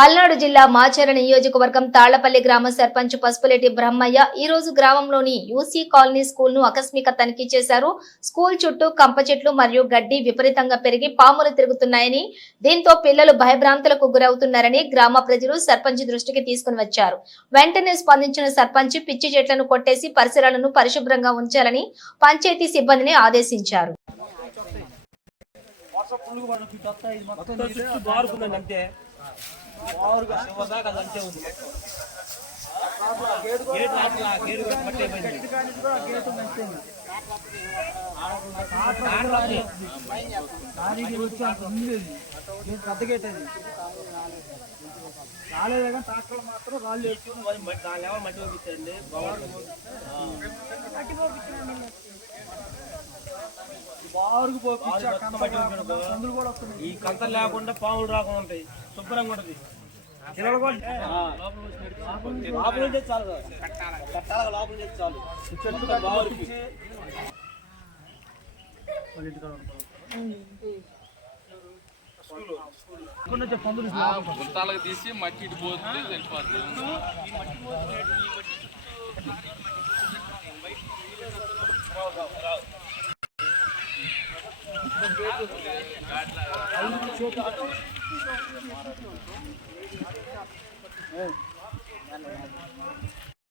పల్నాడు జిల్లా మాచర్ల నియోజకవర్గం తాళ్లపల్లి గ్రామ సర్పంచ్ పసుపులేటి బ్రహ్మయ్య ఈ రోజు గ్రామంలోని యూసీ కాలనీ స్కూల్ ను ఆకస్మిక తనిఖీ చేశారు. స్కూల్ చుట్టూ కంప చెట్లు మరియు గడ్డి విపరీతంగా పెరిగి పాములు తిరుగుతున్నాయని, దీంతో పిల్లలు భయభ్రాంతులకు గురవుతున్నారని గ్రామ ప్రజలు సర్పంచ్ దృష్టికి తీసుకుని వచ్చారు. వెంటనే స్పందించిన సర్పంచ్ పిచ్చి చెట్లను కొట్టేసి పరిసరాలను పరిశుభ్రంగా ఉంచాలని పంచాయతీ సిబ్బందిని ఆదేశించారు. రాలేదా ట్రాక్టర్ మాత్రం రాళ్ళు మట్టి పంపించండి. ఈ కంత లేకుండా పాములు రాకుండా ఉంటాయి, శుభ్రంగా ఉంటుంది. లోపల నుంచి చాలు, లోపల నుంచి చాలు. గుంతాలకు తీసి మట్టి ఇటు పోతుంది వెళ్ళిపోతుంది.